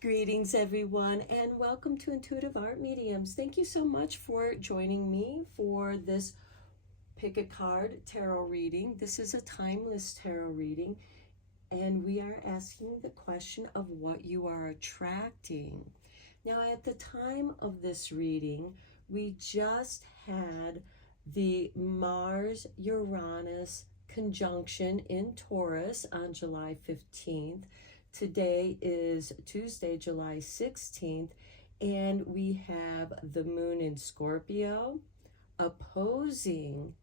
Greetings, everyone, and welcome to Intuitive Art Mediums. Thank you so much for joining me for this Pick a Card tarot reading. This is a timeless tarot reading, and we are asking the question of what you are attracting. Now, at the time of this reading, we just had the Mars-Uranus conjunction in Taurus on July 15th. Today is Tuesday, July 16th, and we have the moon in Scorpio opposing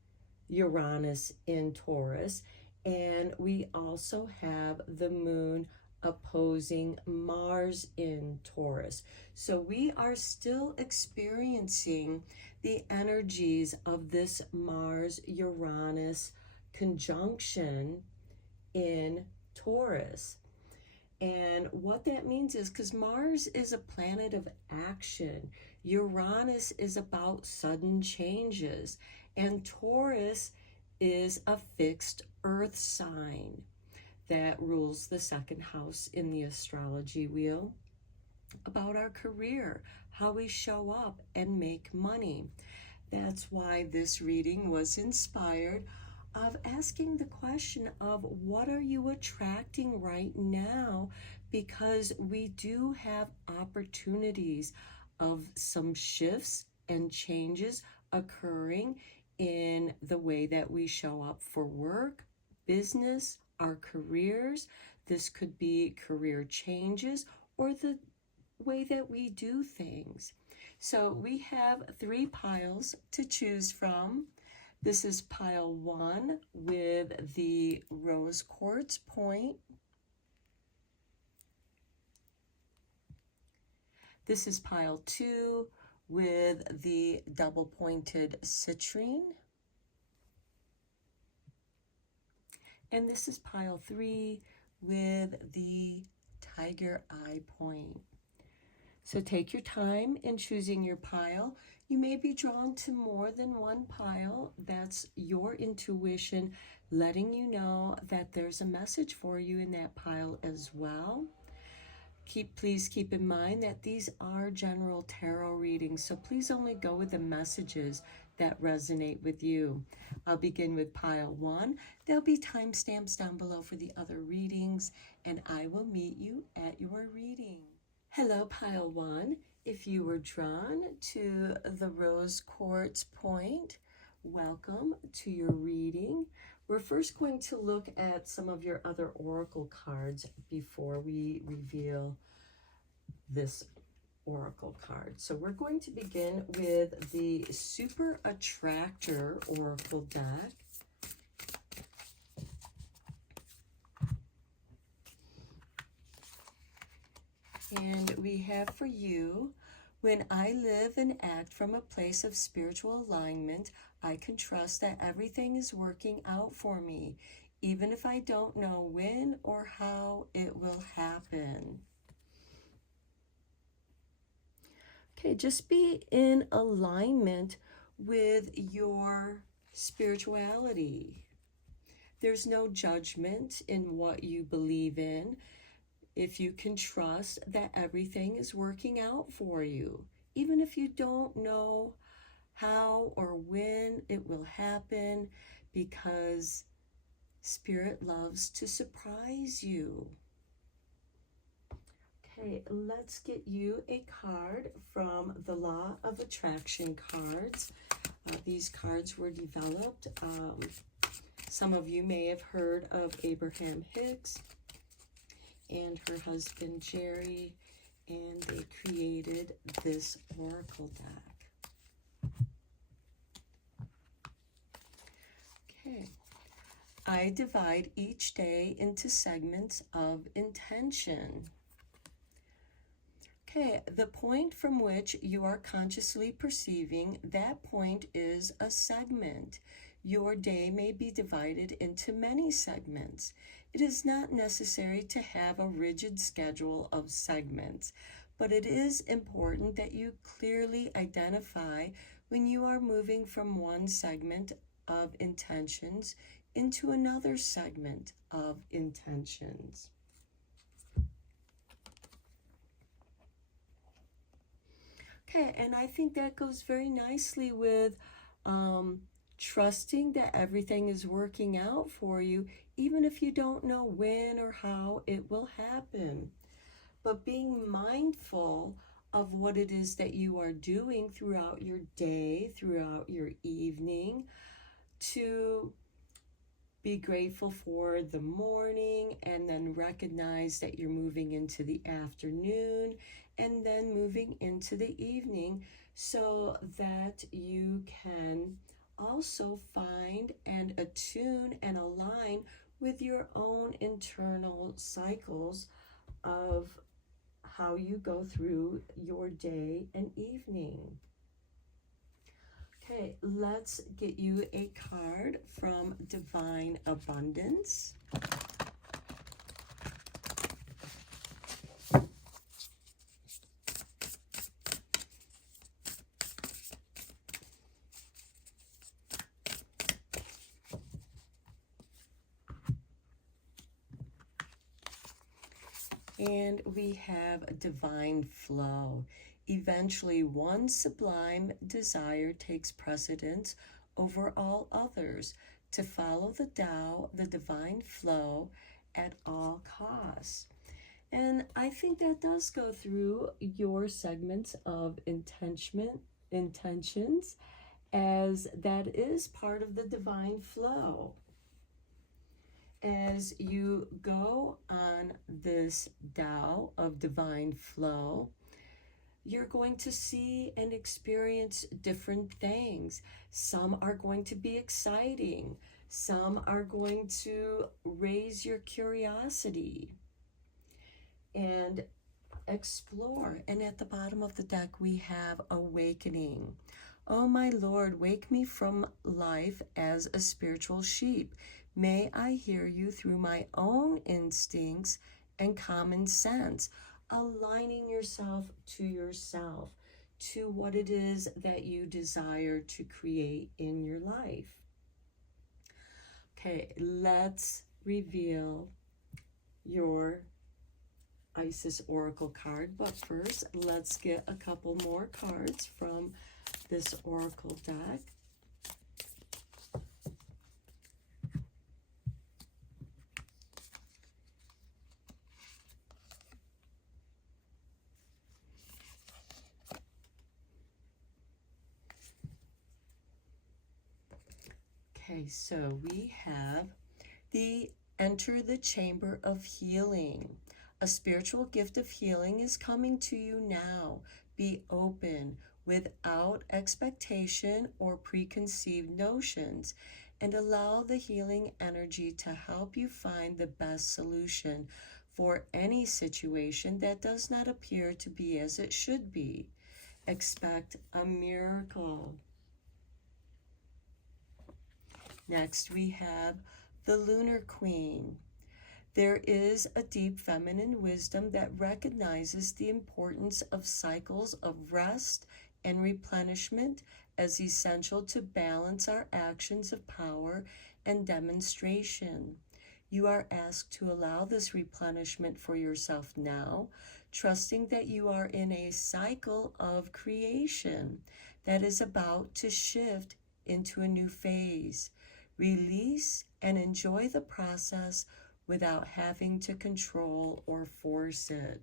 Uranus in Taurus, and we also have the moon opposing Mars in Taurus. So we are still experiencing the energies of this Mars-Uranus conjunction in Taurus. And what that means is, because Mars is a planet of action, Uranus is about sudden changes, and Taurus is a fixed earth sign that rules the second house in the astrology wheel, about our career, how we show up and make money. That's why this reading was inspired of asking the question of what are you attracting right now, because we do have opportunities of some shifts and changes occurring in the way that we show up for work, business, our careers. This could be career changes or the way that we do things. So we have 3 piles to choose from. This is pile 1 with the rose quartz point. This is pile 2 with the double pointed citrine. And this is pile 3 with the tiger eye point. So take your time in choosing your pile. You may be drawn to more than one pile. That's your intuition letting you know that there's a message for you in that pile as well. Please keep in mind that these are general tarot readings, so please only go with the messages that resonate with you. I'll begin with pile 1. There'll be timestamps down below for the other readings, and I will meet you at your reading. Hello, pile 1. If you were drawn to the rose quartz point, welcome to your reading. We're first going to look at some of your other oracle cards before we reveal this oracle card. So we're going to begin with the Super Attractor oracle deck. And we have for you, when I live and act from a place of spiritual alignment, I can trust that everything is working out for me, even if I don't know when or how it will happen. Okay, just be in alignment with your spirituality. There's no judgment in what you believe in. If you can trust that everything is working out for you, even if you don't know how or when it will happen, because Spirit loves to surprise you. Okay, let's get you a card from the Law of Attraction cards. These cards were developed. Some of you may have heard of Abraham Hicks and her husband Jerry, and they created this oracle deck. Okay, I divide each day into segments of intention. Okay, the point from which you are consciously perceiving, that point is a segment. Your day may be divided into many segments. It is not necessary to have a rigid schedule of segments, but it is important that you clearly identify when you are moving from one segment of intentions into another segment of intentions. and I think that goes very nicely with trusting that everything is working out for you, even if you don't know when or how it will happen. But being mindful of what it is that you are doing throughout your day, throughout your evening, to be grateful for the morning and then recognize that you're moving into the afternoon and then moving into the evening so that you can also find and attune and align with your own internal cycles of how you go through your day and evening. Okay, let's get you a card from Divine Abundance. And we have Divine Flow. Eventually, one sublime desire takes precedence over all others, to follow the Tao, the divine flow, at all costs. And I think that does go through your segments of intentions, as that is part of the divine flow. As you go on this Tao of divine flow, you're going to see and experience different things. Some are going to be exciting. Some are going to raise your curiosity and explore. And at the bottom of the deck, we have awakening. Oh, my Lord, wake me from life as a spiritual sheep. May I hear you through my own instincts and common sense, aligning yourself, to what it is that you desire to create in your life. Okay, let's reveal your Isis Oracle card, but first let's get a couple more cards from this Oracle deck. Okay, so we have the Enter the Chamber of Healing. A spiritual gift of healing is coming to you now. Be open without expectation or preconceived notions, and allow the healing energy to help you find the best solution for any situation that does not appear to be as it should be. Expect a miracle. Next, we have the Lunar Queen. There is a deep feminine wisdom that recognizes the importance of cycles of rest and replenishment as essential to balance our actions of power and demonstration. You are asked to allow this replenishment for yourself now, trusting that you are in a cycle of creation that is about to shift into a new phase. Release and enjoy the process without having to control or force it.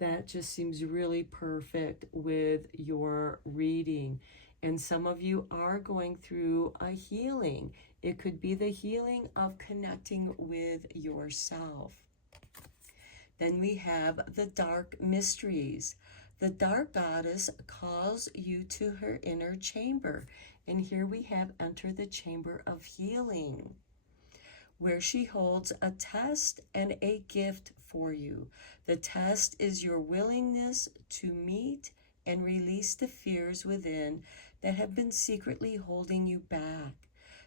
That just seems really perfect with your reading. And some of you are going through a healing. It could be the healing of connecting with yourself. Then we have the Dark Mysteries. The Dark Goddess calls you to her inner chamber. And here we have Enter the Chamber of Healing, where she holds a test and a gift for you. The test is your willingness to meet and release the fears within that have been secretly holding you back.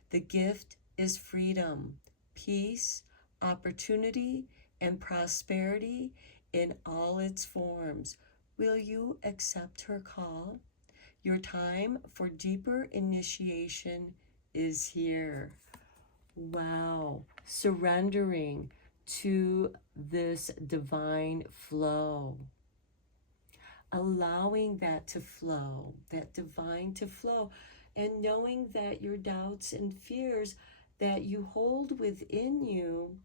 The gift is freedom, peace, opportunity, and prosperity in all its forms. Will you accept her call? Your time for deeper initiation is here. Wow. Surrendering to this divine flow. allowing that to flow, that divine to flow, and knowing that your doubts and fears that you hold within you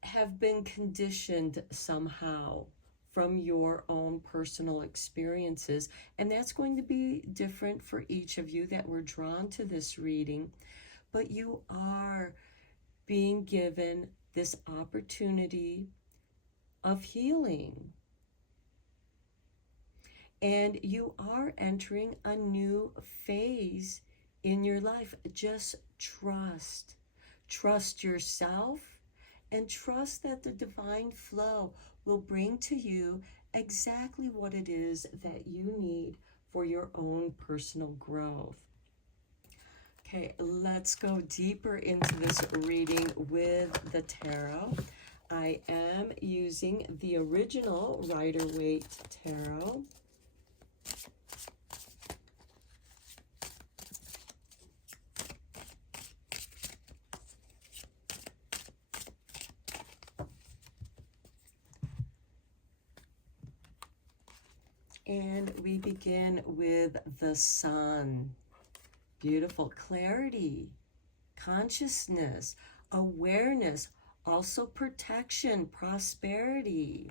have been conditioned somehow from your own personal experiences. And that's going to be different for each of you that were drawn to this reading. But you are being given this opportunity of healing. And you are entering a new phase in your life. Just trust. Trust yourself and trust that the divine flow will bring to you exactly what it is that you need for your own personal growth. Okay, let's go deeper into this reading with the tarot. I am using the original Rider-Waite Tarot. And we begin with the Sun. Beautiful clarity, consciousness, awareness, also protection, prosperity.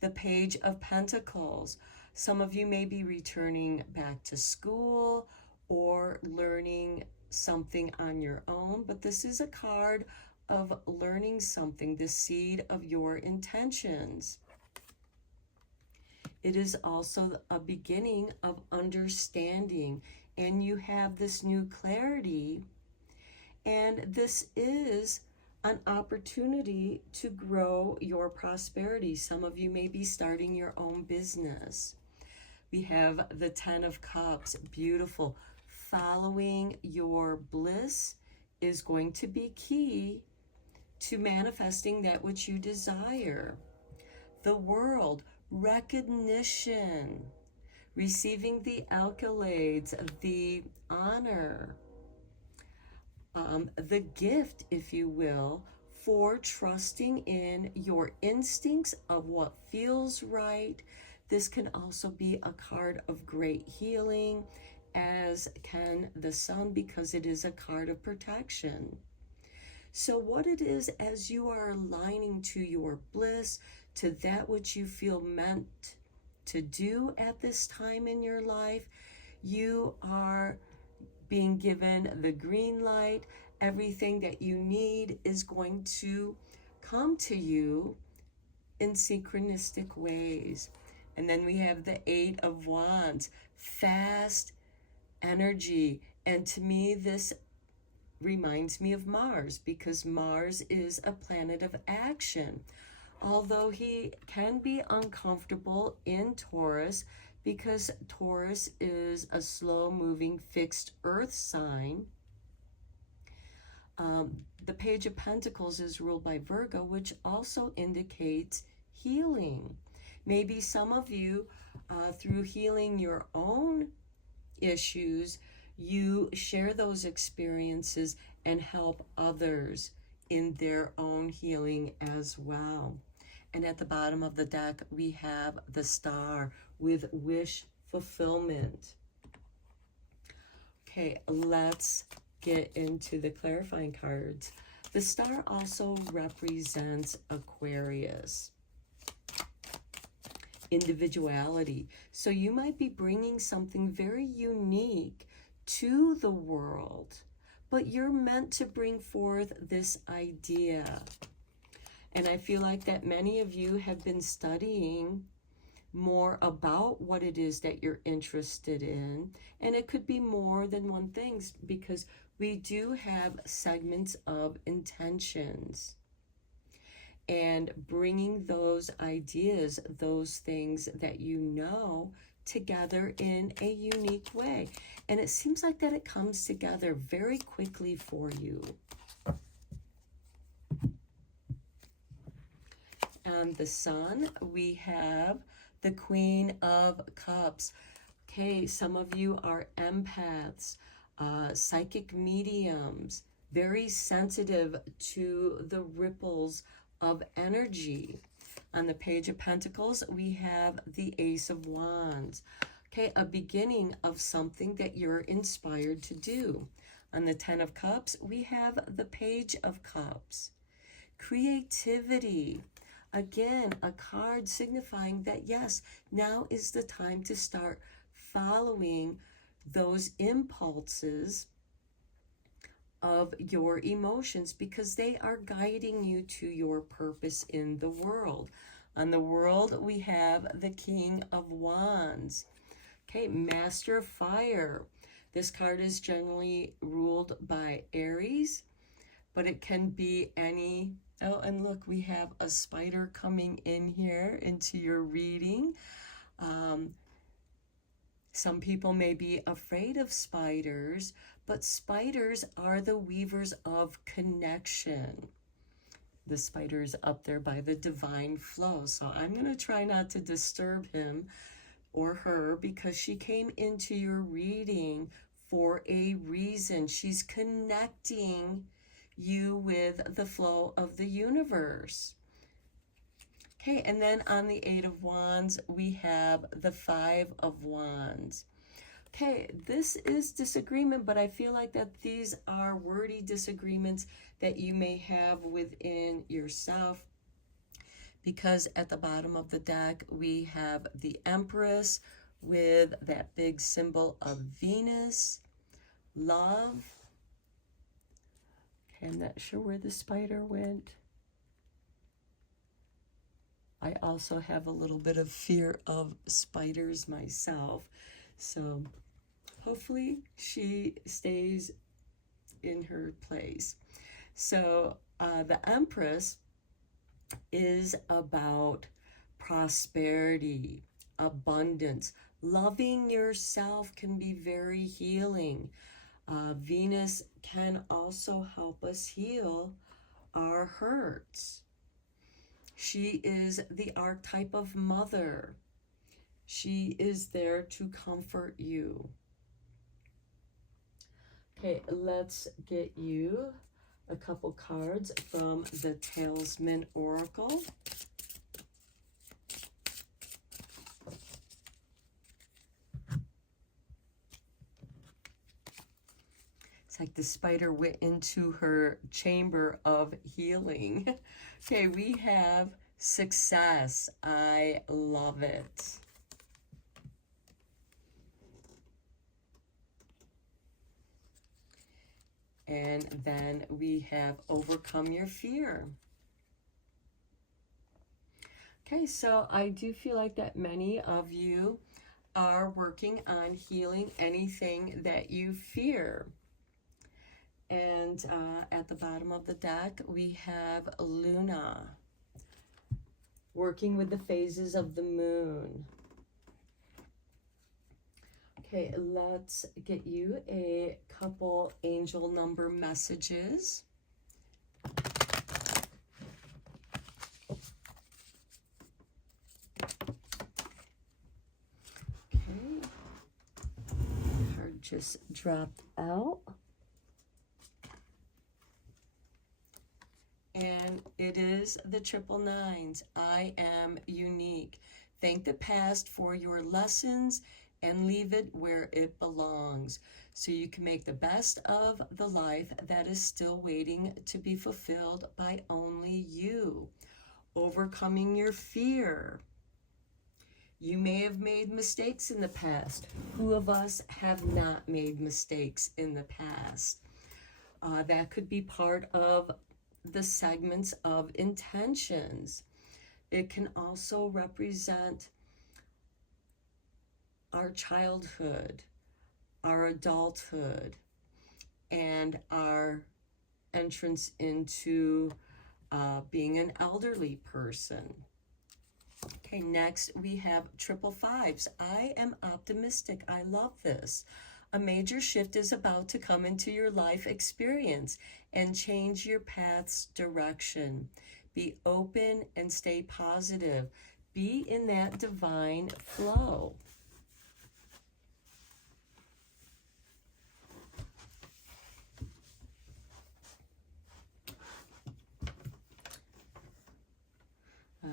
The Page of Pentacles. Some of you may be returning back to school or learning something on your own, but this is a card of learning something, the seed of your intentions. It is also a beginning of understanding, and you have this new clarity, and this is an opportunity to grow your prosperity. Some of you may be starting your own business. We have the Ten of Cups, beautiful. Following your bliss is going to be key to manifesting that which you desire. The World, recognition, receiving the accolades, the honor, the gift, if you will, for trusting in your instincts of what feels right. This can also be a card of great healing, as can the Sun, because it is a card of protection. So what it is, as you are aligning to your bliss, to that which you feel meant to do at this time in your life, you are being given the green light. Everything that you need is going to come to you in synchronistic ways. And then we have the Eight of Wands, fast energy. And to me, this reminds me of Mars, because Mars is a planet of action. Although he can be uncomfortable in Taurus, because Taurus is a slow-moving fixed earth sign. The Page of Pentacles is ruled by Virgo, which also indicates healing. Maybe some of you, through healing your own issues, you share those experiences and help others in their own healing as well. And at the bottom of the deck, we have the Star with wish fulfillment. Okay, let's get into the clarifying cards. The Star also represents Aquarius, individuality. So you might be bringing something very unique to the world, but you're meant to bring forth this idea. And I feel like that many of you have been studying more about what it is that you're interested in. And it could be more than one thing, because we do have segments of intentions. And bringing those ideas, those things that you know, together in a unique way. And it seems like that it comes together very quickly for you. And the Sun, we have the Queen of Cups. Okay, some of you are empaths, psychic mediums, very sensitive to the ripples of energy. On the Page of Pentacles, we have the Ace of Wands. Okay, a beginning of something that you're inspired to do. On the Ten of Cups, we have the Page of Cups. Creativity. Again, a card signifying that, yes, now is the time to start following those impulses of your emotions, because they are guiding you to your purpose in the world. On the World, we have the King of Wands. Okay, Master of Fire. This card is generally ruled by Aries, but it can be any... Oh, and look, we have a spider coming in here into your reading. Some people may be afraid of spiders, but spiders are the weavers of connection. The spider's up there by the divine flow. So I'm going to try not to disturb him or her, because she came into your reading for a reason. She's connecting you with the flow of the universe. Okay, and then on the Eight of Wands, we have the Five of Wands. Okay, this is disagreement, but I feel like that these are wordy disagreements that you may have within yourself, because at the bottom of the deck, we have the Empress with that big symbol of Venus, love. Okay, I'm not sure where the spider went. I also have a little bit of fear of spiders myself, so hopefully she stays in her place. So the Empress is about prosperity, abundance. Loving yourself can be very healing. Venus can also help us heal our hurts. She is the archetype of mother. She is there to comfort you. Okay, let's get you a couple cards from the Talisman Oracle. It's like the spider went into her chamber of healing. Okay, we have success. I love it. And then we have overcome your fear. Okay, so I do feel like that many of you are working on healing anything that you fear. And at the bottom of the deck, we have Luna, working with the phases of the moon. Okay, let's get you a couple angel number messages. Okay, card just dropped out. And it is the triple nines. I am unique. Thank the past for your lessons and leave it where it belongs, so you can make the best of the life that is still waiting to be fulfilled by only you. Overcoming your fear. You may have made mistakes in the past. Who of us have not made mistakes in the past? That could be part of the segments of intentions. It can also represent our childhood, our adulthood, and our entrance into being an elderly person. Okay, next we have triple fives. I am optimistic. I love this. A major shift is about to come into your life experience and change your path's direction. Be open and stay positive. Be in that divine flow.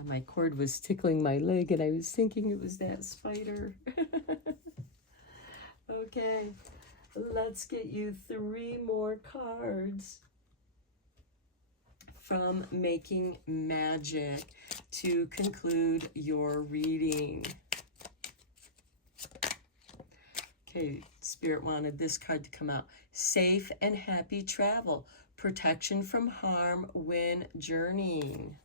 my cord was tickling my leg and I was thinking it was that spider. Okay, let's get you 3 more cards from Making Magic to conclude your reading. Okay, Spirit wanted this card to come out. Safe and happy travel. Protection from harm when journeying.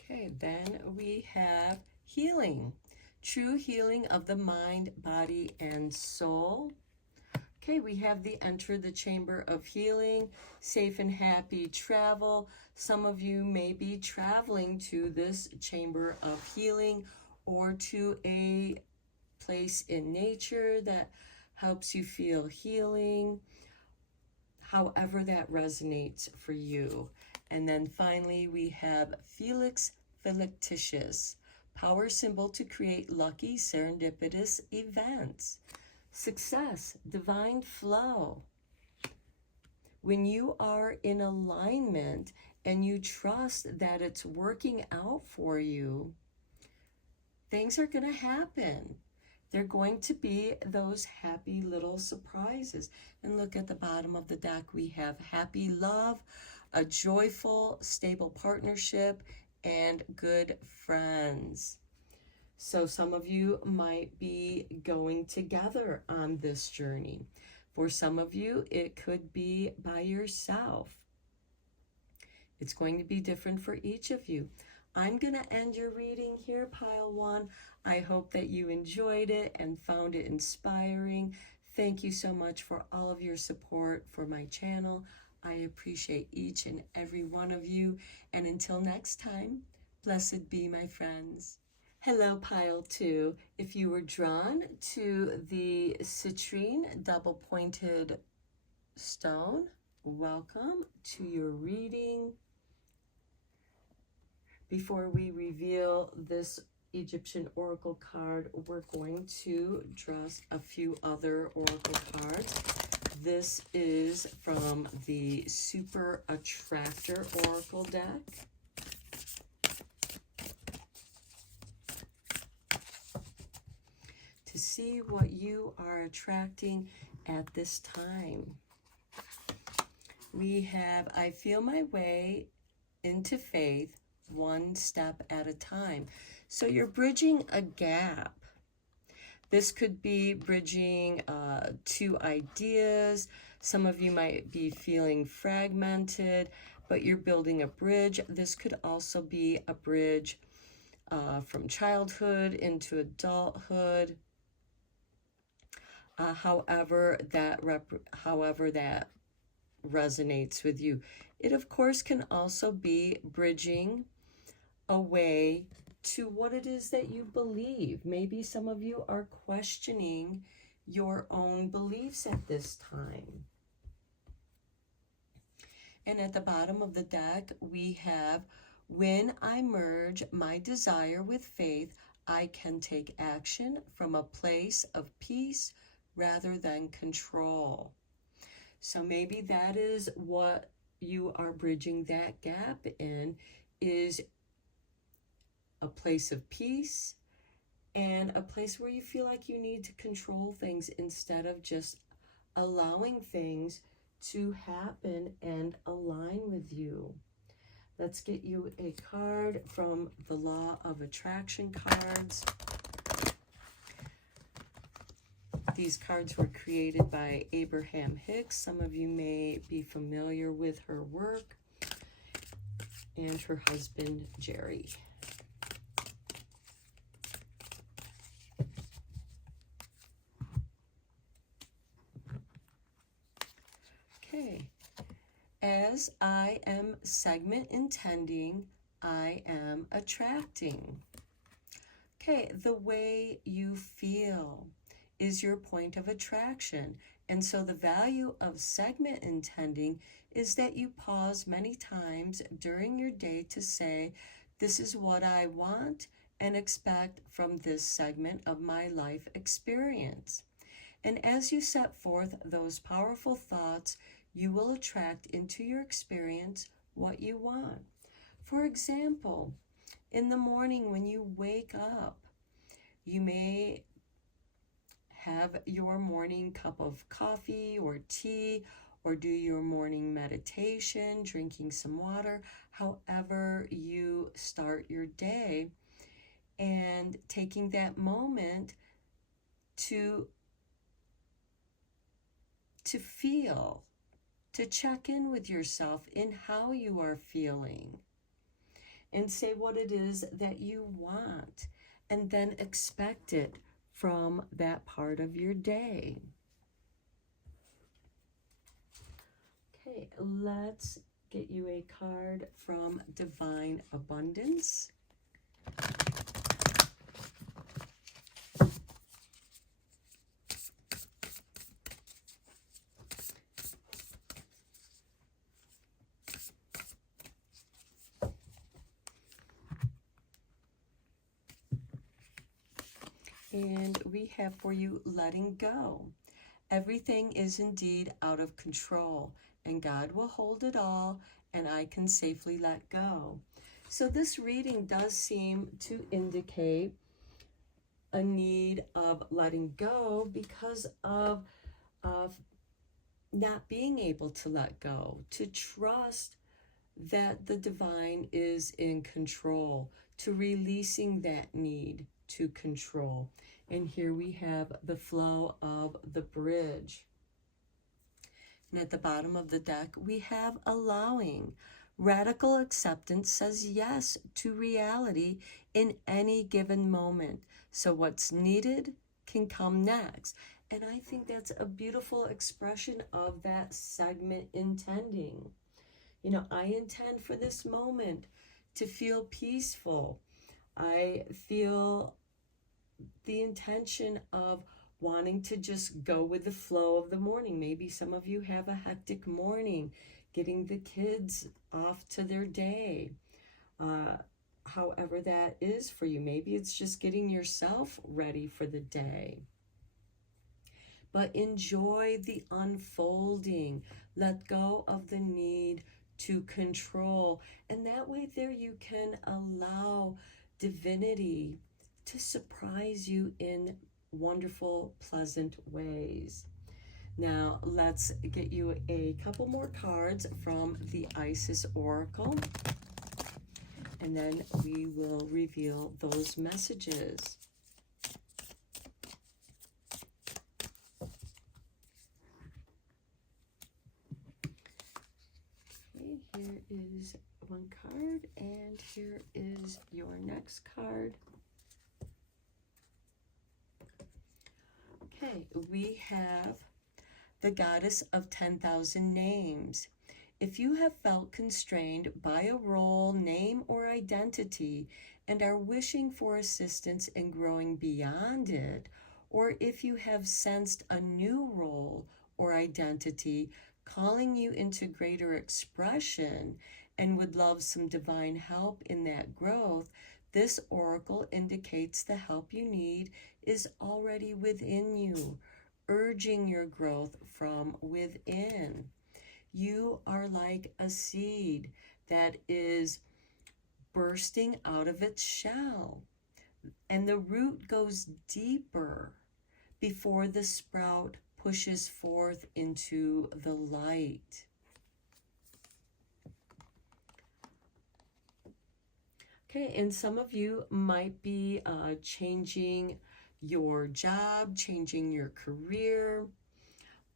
Okay, then we have healing. True healing of the mind, body, and soul. Okay, we have the enter the chamber of healing, safe and happy travel. Some of you may be traveling to this chamber of healing or to a place in nature that helps you feel healing, however that resonates for you. And then finally, we have Felix Felictitious, power symbol to create lucky serendipitous events. Success, divine flow. When you are in alignment and you trust that it's working out for you, things are going to happen. They're going to be those happy little surprises. And look at the bottom of the deck. We have happy love, a joyful, stable partnership, and good friends. So some of you might be going together on this journey. For some of you, it could be by yourself. It's going to be different for each of you. I'm going to end your reading here, Pile 1. I hope that you enjoyed it and found it inspiring. Thank you so much for all of your support for my channel. I appreciate each and every one of you. And until next time, blessed be, my friends. Hello, Pile 2. If you were drawn to the citrine double-pointed stone, welcome to your reading. Before we reveal this Egyptian oracle card, we're going to draw a few other oracle cards. This is from the Super Attractor Oracle deck. To see what you are attracting at this time. We have, I feel my way into faith, one step at a time. So you're bridging a gap. This could be bridging 2 ideas. Some of you might be feeling fragmented, but you're building a bridge. This could also be a bridge from childhood into adulthood. However that resonates with you. It, of course, can also be bridging away to what it is that you believe. Maybe some of you are questioning your own beliefs at this time. And at the bottom of the deck, we have, when I merge my desire with faith, I can take action from a place of peace rather than control. So maybe that is what you are bridging that gap in, is a place of peace and a place where you feel like you need to control things instead of just allowing things to happen and align with you. Let's get you a card from the Law of Attraction cards. These cards were created by Abraham Hicks. Some of you may be familiar with her work, and her husband, Jerry. Okay. As I am segment intending, I am attracting. Okay, the way you feel is your point of attraction. And so the value of segment intending is that you pause many times during your day to say, This is what I want and expect from this segment of my life experience. And as you set forth those powerful thoughts, you will attract into your experience what you want. For example, in the morning when you wake up, you may have your morning cup of coffee or tea, or do your morning meditation, drinking some water, however you start your day, and taking that moment to feel, to check in with yourself in how you are feeling, and say what it is that you want, and then expect it from that part of your day. Okay, let's get you a card from Divine Abundance. And we have for you letting go. Everything is indeed out of control, and God will hold it all, and I can safely let go. So this reading does seem to indicate a need of letting go because of not being able to let go, to trust that the divine is in control, to releasing that need to control. And here we have the flow of the bridge. And at the bottom of the deck, we have allowing. Radical acceptance says yes to reality in any given moment. So what's needed can come next. And I think that's a beautiful expression of that segment intending. You know, I intend for this moment to feel peaceful. I feel the intention of wanting to just go with the flow of the morning. Maybe some of you have a hectic morning, getting the kids off to their day. However that is for you. Maybe it's just getting yourself ready for the day. But enjoy the unfolding. Let go of the need to control. And that way there you can allow divinity to surprise you in wonderful, pleasant ways. Now, let's get you a couple more cards from the Isis Oracle, and then we will reveal those messages. Okay, here is one card, and here is your next card. Okay, we have the Goddess of 10,000 Names. If you have felt constrained by a role, name, or identity and are wishing for assistance in growing beyond it, or if you have sensed a new role or identity calling you into greater expression and would love some divine help in that growth, this oracle indicates the help you need is already within you, urging your growth from within. You are like a seed that is bursting out of its shell, and the root goes deeper before the sprout pushes forth into the light. Okay, and some of you might be changing your job, changing your career,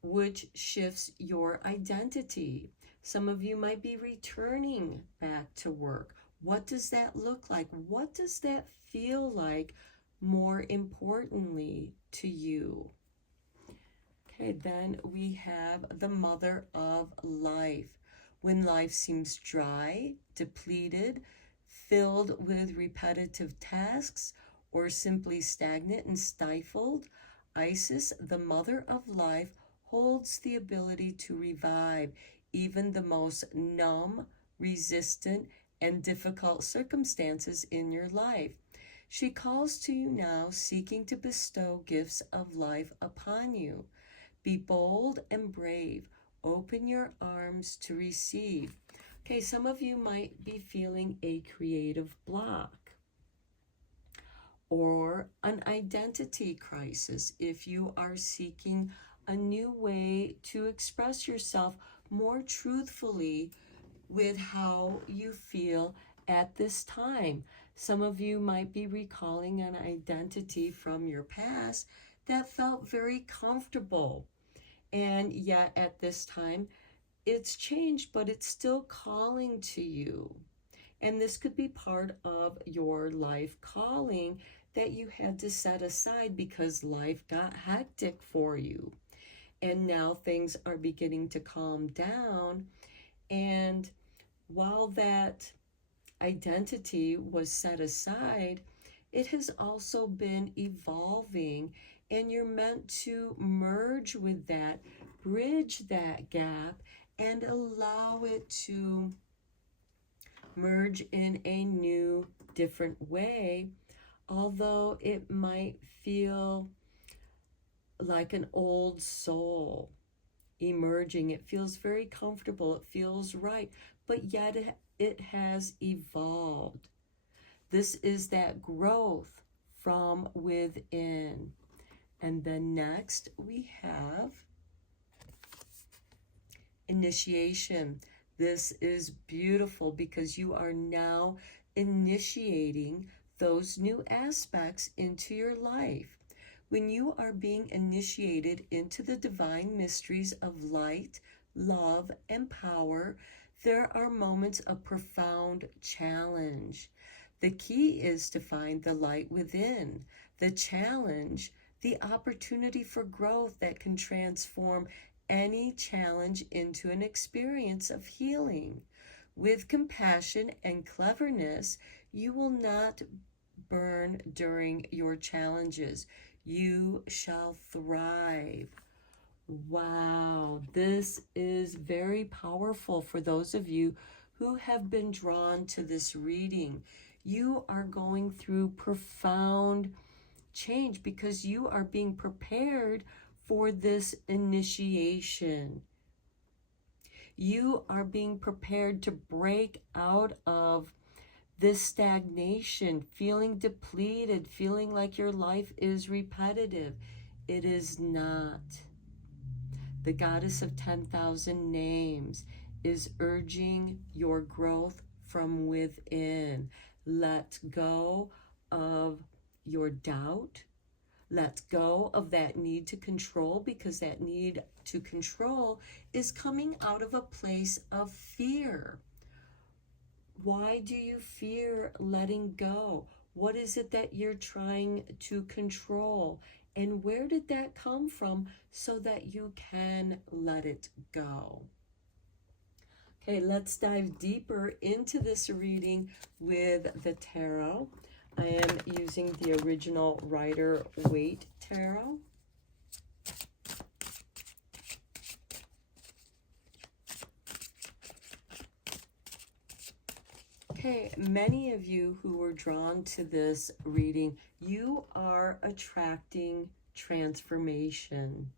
which shifts your identity. Some of you might be returning back to work. What does that look like? What does that feel like, more importantly, to you? Okay, then we have the Mother of Life. When life seems dry, depleted, filled with repetitive tasks, or simply stagnant and stifled, Isis, the Mother of Life, holds the ability to revive even the most numb, resistant, and difficult circumstances in your life. She calls to you now, seeking to bestow gifts of life upon you. Be bold and brave. Open your arms to receive. Okay, some of you might be feeling a creative block or an identity crisis if you are seeking a new way to express yourself more truthfully with how you feel at this time. Some of you might be recalling an identity from your past that felt very comfortable, and yet at this time it's changed, but it's still calling to you. And this could be part of your life calling that you had to set aside because life got hectic for you. And now things are beginning to calm down. And while that identity was set aside, it has also been evolving, and you're meant to merge with that, bridge that gap, and allow it to merge in a new, different way, although it might feel like an old soul emerging. It feels very comfortable, it feels right, but yet it has evolved. This is that growth from within. And then next we have initiation. This is beautiful because you are now initiating those new aspects into your life. When you are being initiated into the divine mysteries of light, love, and power, there are moments of profound challenge. The key is to find the light within, the challenge, the opportunity for growth that can transform any challenge into an experience of healing. With compassion and cleverness, you will not burn during your challenges. You shall thrive. Wow, this is very powerful for those of you who have been drawn to this reading. You are going through profound change because you are being prepared for this initiation. You are being prepared to break out of this stagnation, feeling depleted, feeling like your life is repetitive. It is not. The goddess of 10,000 names is urging your growth from within. Let go of your doubt. Let go of that need to control, because that need to control is coming out of a place of fear. Why do you fear letting go? What is it that you're trying to control? And where did that come from so that you can let it go? Okay, let's dive deeper into this reading with the tarot. I am using the original Rider-Waite tarot. Okay, many of you who were drawn to this reading, you are attracting transformation.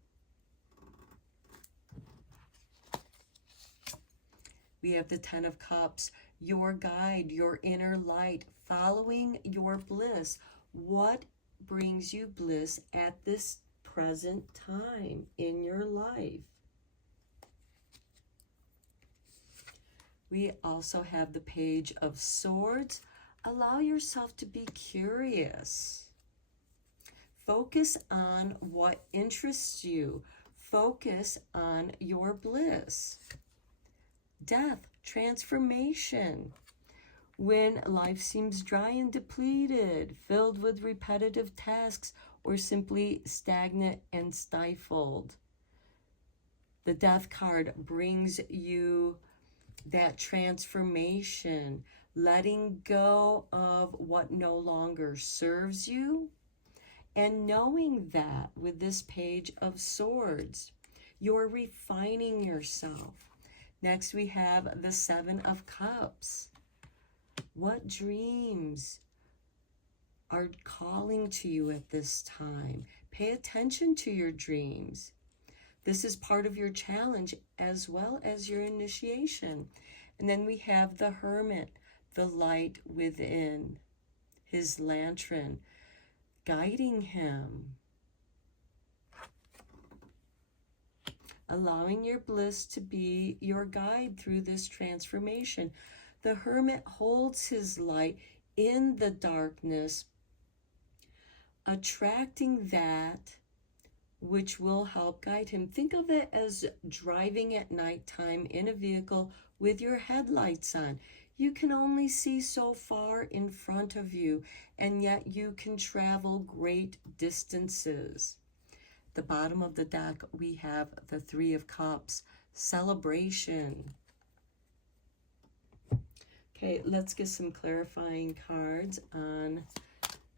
We have the Ten of Cups, your guide, your inner light, following your bliss. What brings you bliss at this present time in your life? We also have the Page of Swords. Allow yourself to be curious. Focus on what interests you. Focus on your bliss. Death, transformation. When life seems dry and depleted, filled with repetitive tasks, or simply stagnant and stifled. The Death card brings you that transformation, letting go of what no longer serves you, and knowing that with this Page of Swords, you're refining yourself. Next, we have the Seven of Cups. What dreams are calling to you at this time? Pay attention to your dreams. This is part of your challenge as well as your initiation. And then we have the Hermit, the light within, his lantern, guiding him. Allowing your bliss to be your guide through this transformation. The Hermit holds his light in the darkness, attracting that which will help guide him. Think of it as driving at nighttime in a vehicle with your headlights on. You can only see so far in front of you, and yet you can travel great distances. The bottom of the deck, we have the Three of Cups, celebration. Okay, let's get some clarifying cards on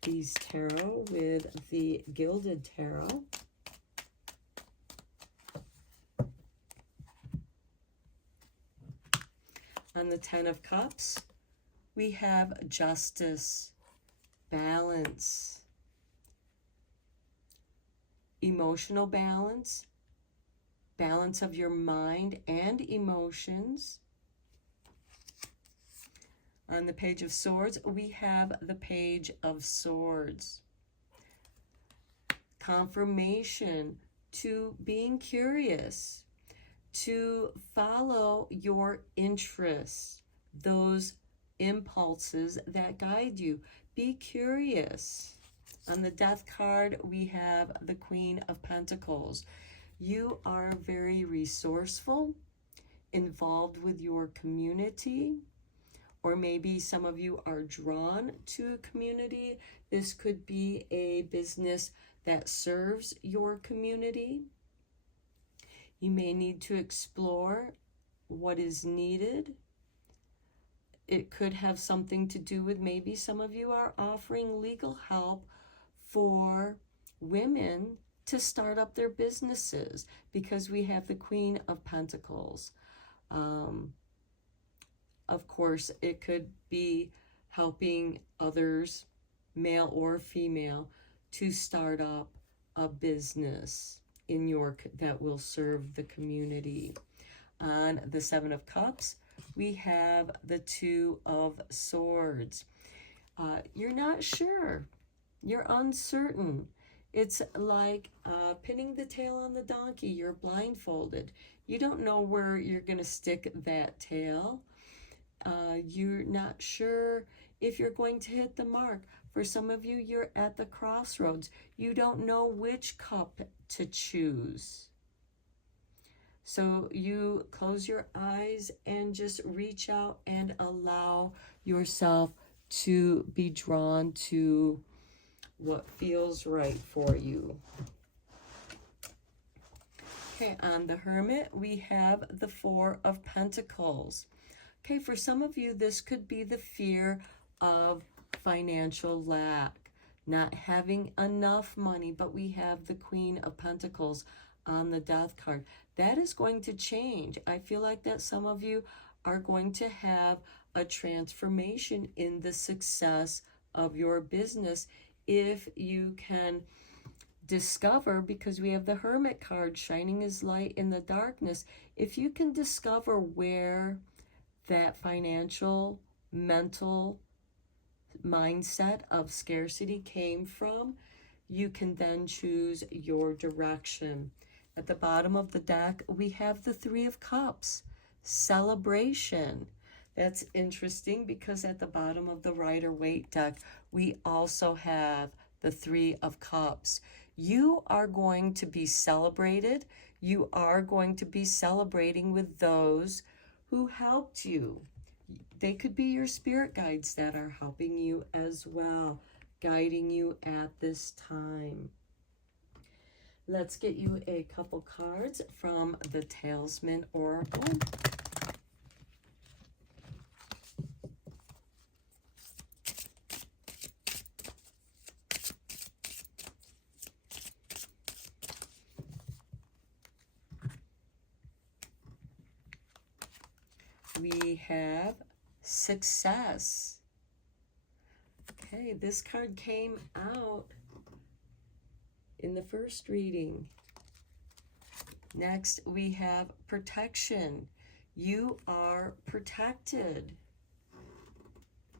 these tarot with the Gilded Tarot. On the Ten of Cups, we have justice, balance, emotional balance, balance of your mind and emotions. On the Page of Swords, we have the Page of Swords. Confirmation to being curious, to follow your interests, those impulses that guide you. Be curious. On the Death card, we have the Queen of Pentacles. You are very resourceful, involved with your community, or maybe some of you are drawn to a community. This could be a business that serves your community. You may need to explore what is needed. It could have something to do with maybe some of you are offering legal help for women to start up their businesses, because we have the Queen of Pentacles. Of course, it could be helping others, male or female, to start up a business in your that will serve the community. On the Seven of Cups, we have the Two of Swords. You're not sure. You're uncertain. It's like pinning the tail on the donkey. You're blindfolded. You don't know where you're going to stick that tail. You're not sure if you're going to hit the mark. For some of you, you're at the crossroads. You don't know which cup to choose. So you close your eyes and just reach out and allow yourself to be drawn to what feels right for you. Okay, on the Hermit, we have the Four of Pentacles. Okay, for some of you, this could be the fear of financial lack, not having enough money, but we have the Queen of Pentacles on the Death card. That is going to change. I feel like that some of you are going to have a transformation in the success of your business if you can discover, because we have the Hermit card shining his light in the darkness, if you can discover where that financial, mental mindset of scarcity came from, you can then choose your direction. At the bottom of the deck, we have the Three of Cups, celebration. That's interesting because at the bottom of the Rider-Waite deck, we also have the Three of Cups. You are going to be celebrated. You are going to be celebrating with those who helped you. They could be your spirit guides that are helping you as well, guiding you at this time. Let's get you a couple cards from the Talisman Oracle. We have success. Okay, this card came out in the first reading. Next, we have protection. You are protected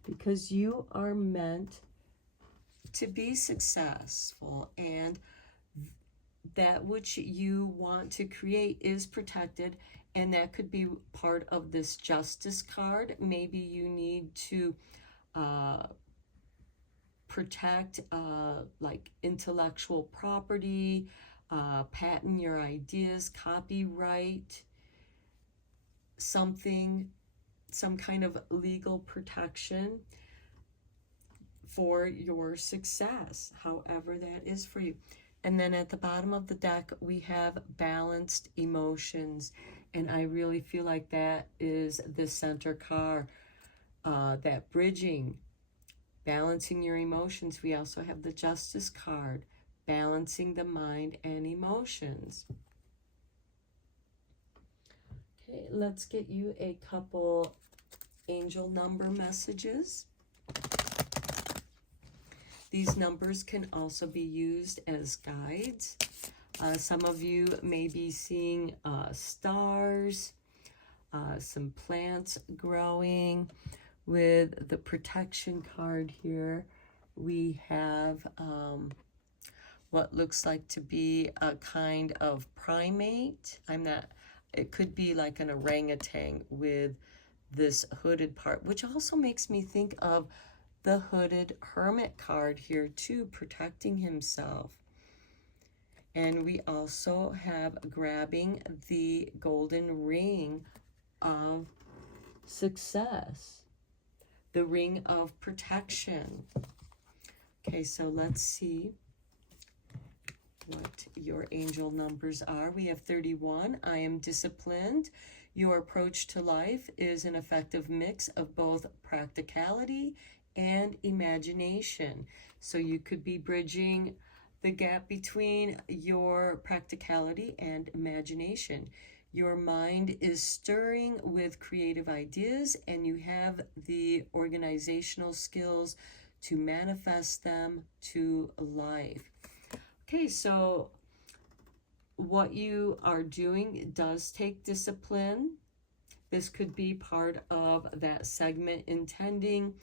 because you are meant to be successful, and that which you want to create is protected, and that could be part of this Justice card. Maybe you need to protect like intellectual property, patent your ideas, copyright, something, some kind of legal protection for your success, however that is for you. And then at the bottom of the deck, we have balanced emotions. And I really feel like that is the center card, that bridging, balancing your emotions. We also have the Justice card, balancing the mind and emotions. Okay, let's get you a couple angel number messages. These numbers can also be used as guides. Some of you may be seeing stars, some plants growing. With the protection card here, we have what looks like to be a kind of primate. It could be like an orangutan with this hooded part, which also makes me think of the hooded hermit card here too, protecting himself. And we also have grabbing the golden ring of success, the ring of protection. Okay, so let's see what your angel numbers are. We have 31. I am disciplined. Your approach to life is an effective mix of both practicality and imagination. So you could be bridging the gap between your practicality and imagination. Your mind is stirring with creative ideas, and you have the organizational skills to manifest them to life. Okay, so what you are doing does take discipline. This could be part of that segment intending.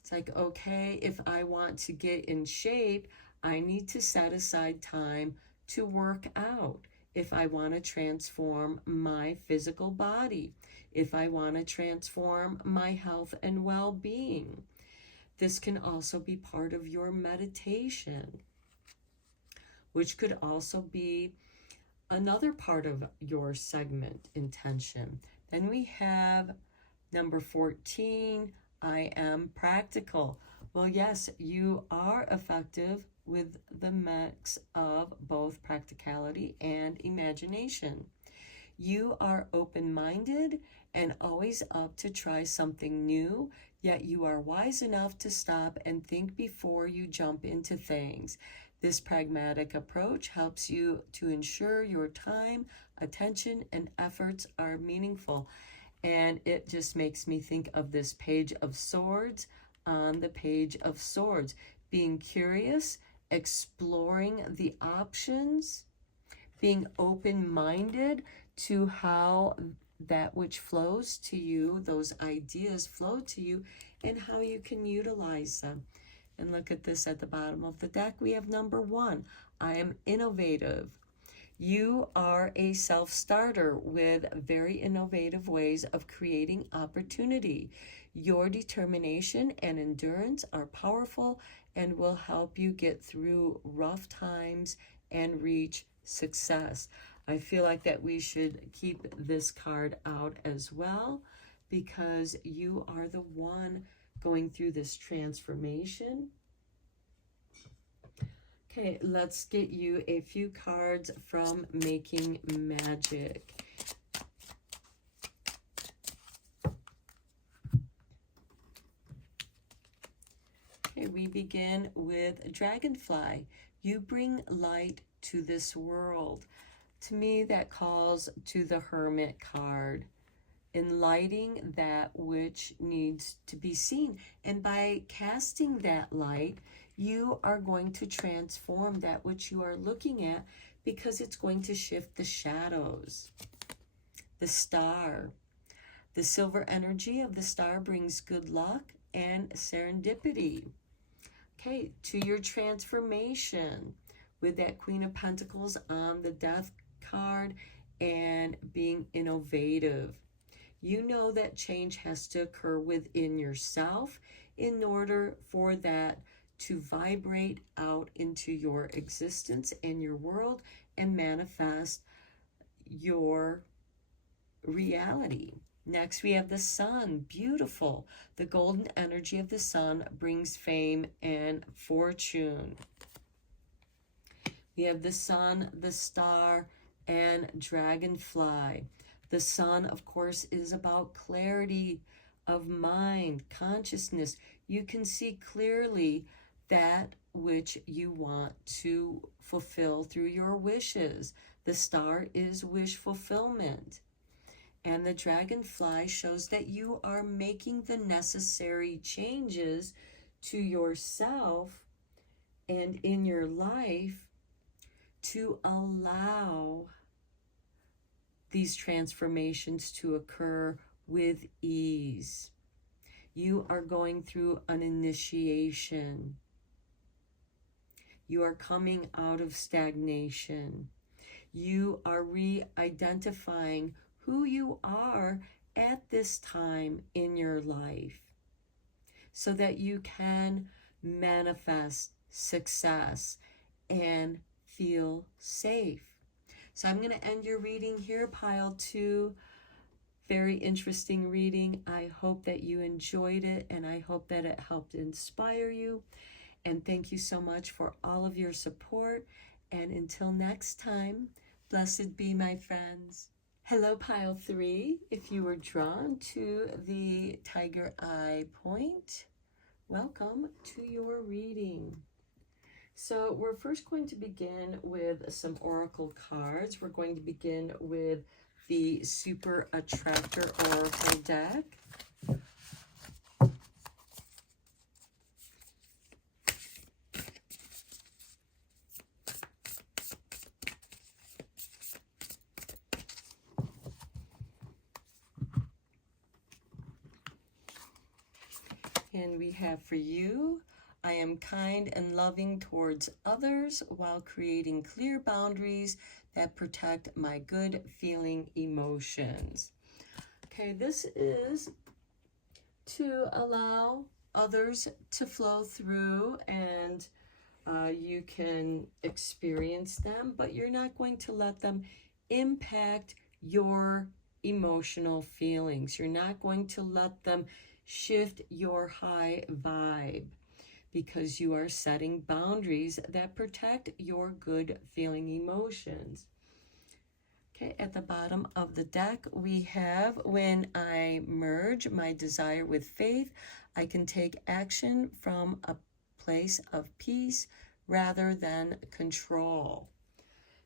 It's like, okay, if I want to get in shape, I need to set aside time to work out. If I want to transform my physical body, if I want to transform my health and well-being. This can also be part of your meditation, which could also be another part of your segment intention. Then we have number 14, I am practical. Well, yes, you are effective with the mix of both practicality and imagination. You are open-minded and always up to try something new, yet you are wise enough to stop and think before you jump into things. This pragmatic approach helps you to ensure your time, attention, and efforts are meaningful. And it just makes me think of this Page of Swords on the Page of Swords. Being curious, exploring the options, being open-minded to how that which flows to you, those ideas flow to you, and how you can utilize them. And look at this at the bottom of the deck. We have number 1. I am innovative. You are a self-starter with very innovative ways of creating opportunity. Your determination and endurance are powerful and will help you get through rough times and reach success. I feel like that we should keep this card out as well, because you are the one going through this transformation. Okay, let's get you a few cards from Making Magic. Okay, we begin with Dragonfly. You bring light to this world. To me, that calls to the Hermit card. enlightening that which needs to be seen. And by casting that light, you are going to transform that which you are looking at, because it's going to shift the shadows. The star. The silver energy of the star brings good luck and serendipity. Okay, to your transformation with that Queen of Pentacles on the Death card and being innovative. You know that change has to occur within yourself in order for that to vibrate out into your existence and your world and manifest your reality. Next, we have the sun. Beautiful. The golden energy of the sun brings fame and fortune. We have the sun, the star, and dragonfly. The sun, of course, is about clarity of mind, consciousness. You can see clearly that which you want to fulfill through your wishes. The star is wish fulfillment. And the dragonfly shows that you are making the necessary changes to yourself and in your life to allow these transformations to occur with ease. You are going through an initiation. You are coming out of stagnation. You are re-identifying who you are at this time in your life so that you can manifest success and feel safe. So I'm going to end your reading here, pile 2. Very interesting reading. I hope that you enjoyed it, and I hope that it helped inspire you. And thank you so much for all of your support. And until next time, blessed be, my friends. Hello, pile 3. If you were drawn to the tiger eye point, welcome to your reading. So we're first going to begin with some oracle cards. We're going to begin with the Super Attractor Oracle deck. And we have for you, I am kind and loving towards others while creating clear boundaries that protect my good feeling emotions. Okay, this is to allow others to flow through, and you can experience them, but you're not going to let them impact your emotional feelings. You're not going to let them shift your high vibe, because you are setting boundaries that protect your good feeling emotions. Okay, at the bottom of the deck, we have, when I merge my desire with faith, I can take action from a place of peace rather than control.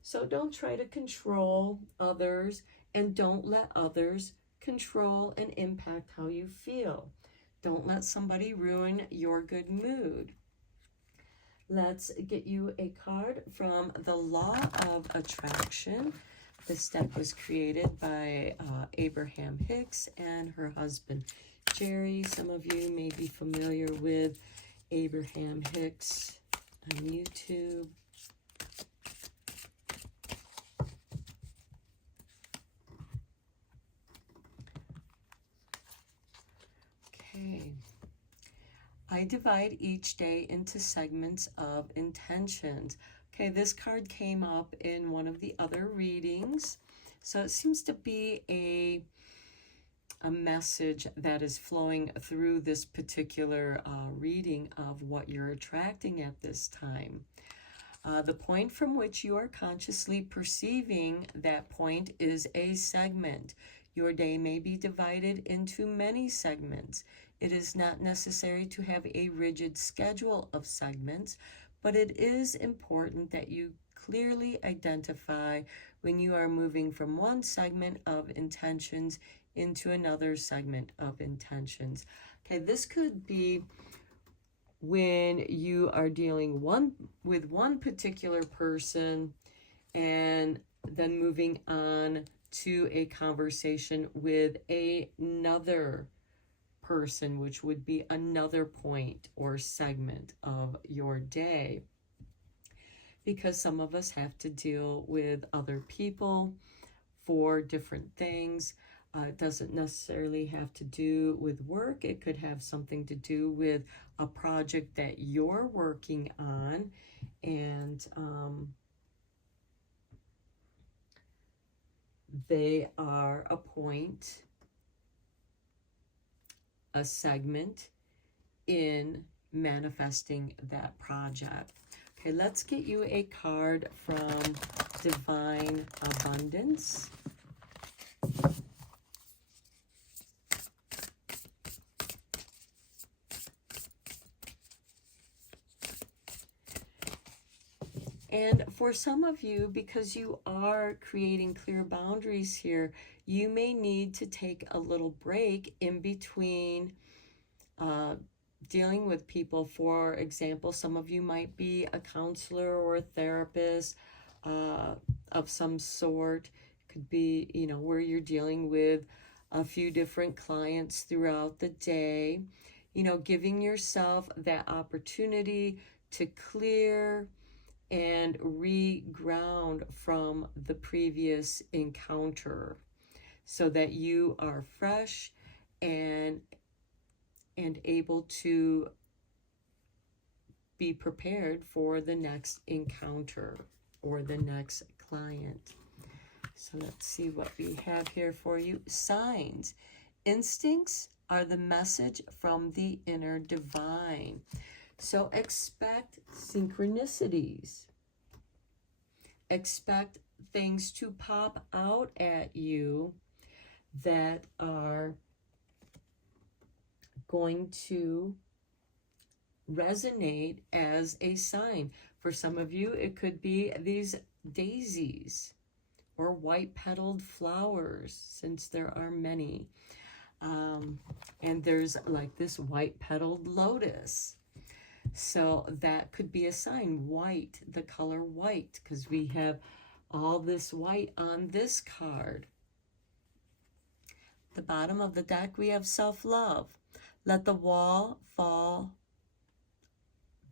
So don't try to control others, and don't let others control and impact how you feel. Don't let somebody ruin your good mood. Let's get you a card from the Law of Attraction. This deck was created by Abraham Hicks and her husband, Jerry. Some of you may be familiar with Abraham Hicks on YouTube. Okay. I divide each day into segments of intentions. Okay, this card came up in one of the other readings. So it seems to be a message that is flowing through this particular reading of what you're attracting at this time. The point from which you are consciously perceiving that point is a segment. Your day may be divided into many segments. It is not necessary to have a rigid schedule of segments, but it is important that you clearly identify when you are moving from one segment of intentions into another segment of intentions. Okay, this could be when you are dealing with one particular person and then moving on to a conversation with another person, which would be another point or segment of your day. Because some of us have to deal with other people for different things. It doesn't necessarily have to do with work. It could have something to do with a project that you're working on. And they are a point, a segment in manifesting that project. Okay, let's get you a card from Divine Abundance. And for some of you, because you are creating clear boundaries here, you may need to take a little break in between dealing with people. For example, some of you might be a counselor or a therapist of some sort. It could be, where you're dealing with a few different clients throughout the day. Giving yourself that opportunity to clear and reground from the previous encounter so that you are fresh and able to be prepared for the next encounter or the next client. So let's see what we have here for you. Signs. Instincts are the message from the inner divine. So expect synchronicities. Expect things to pop out at you that are going to resonate as a sign. For some of you, it could be these daisies or white-petaled flowers, since there are many. And there's like this white-petaled lotus. So that could be a sign. White, the color white, because we have all this white on this card. The bottom of the deck, we have self-love. Let the wall fall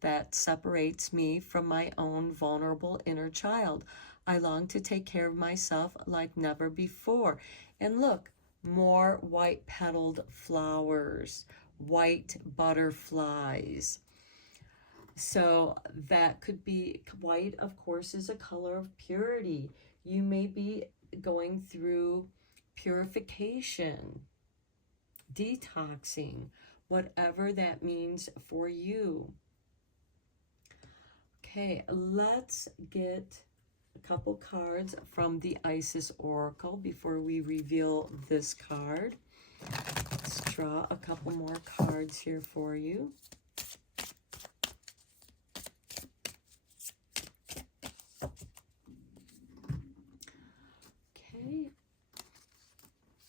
that separates me from my own vulnerable inner child. I long to take care of myself like never before. And look, more white-petaled flowers, white butterflies. So that could be white, of course, is a color of purity. You may be going through purification, detoxing, whatever that means for you. Okay, let's get a couple cards from the Isis Oracle before we reveal this card. Let's draw a couple more cards here for you. Okay,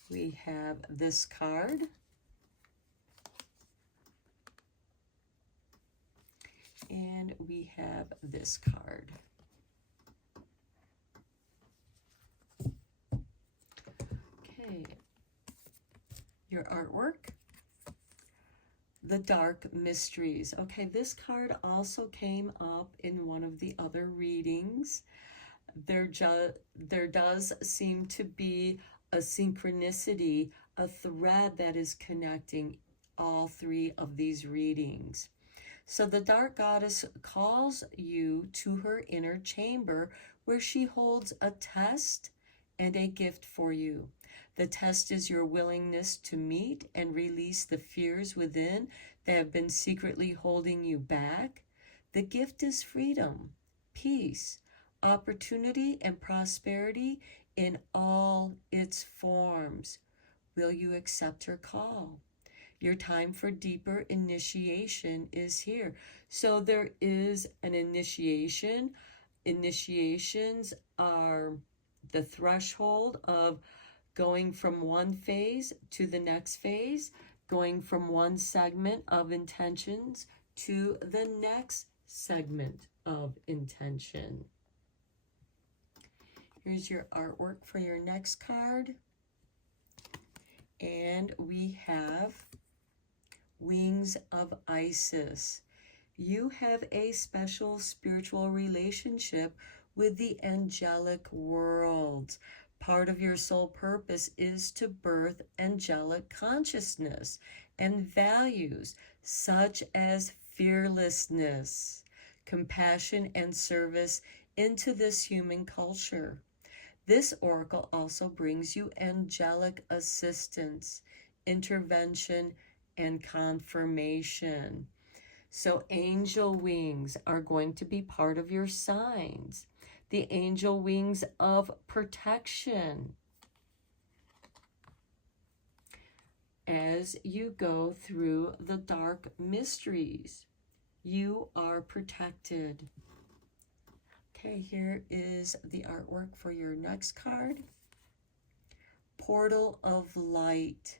we have this card. And we have this card. Okay, your artwork, the Dark Mysteries. Okay, this card also came up in one of the other readings. There does seem to be a synchronicity, a thread that is connecting all three of these readings. So the Dark Goddess calls you to her inner chamber where she holds a test and a gift for you. The test is your willingness to meet and release the fears within that have been secretly holding you back. The gift is freedom, peace, opportunity, and prosperity in all its forms. Will you accept her call? Your time for deeper initiation is here. So there is an initiation. Initiations are the threshold of going from one phase to the next phase, going from one segment of intentions to the next segment of intention. Here's your artwork for your next card. And we have Wings of Isis. You have a special spiritual relationship with the angelic world. Part of your soul purpose is to birth angelic consciousness and values such as fearlessness, compassion, and service into this human culture. This oracle also brings you angelic assistance, intervention, and confirmation. So angel wings are going to be part of your signs. The angel wings of protection. As you go through the dark mysteries, you are protected. Okay, here is the artwork for your next card. Portal of Light.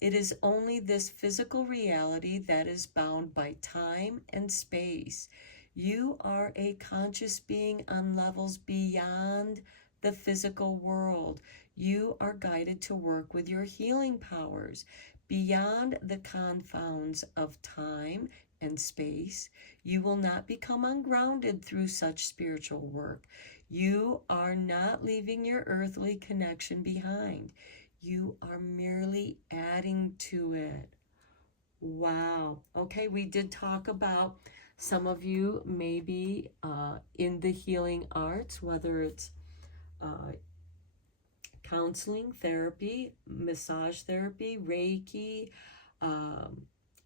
It is only this physical reality that is bound by time and space. You are a conscious being on levels beyond the physical world. You are guided to work with your healing powers beyond the confines of time and space. You will not become ungrounded through such spiritual work. You are not leaving your earthly connection behind. You are merely adding to it. Wow. Okay, we did talk about some of you maybe in the healing arts, whether it's counseling, therapy, massage therapy, Reiki,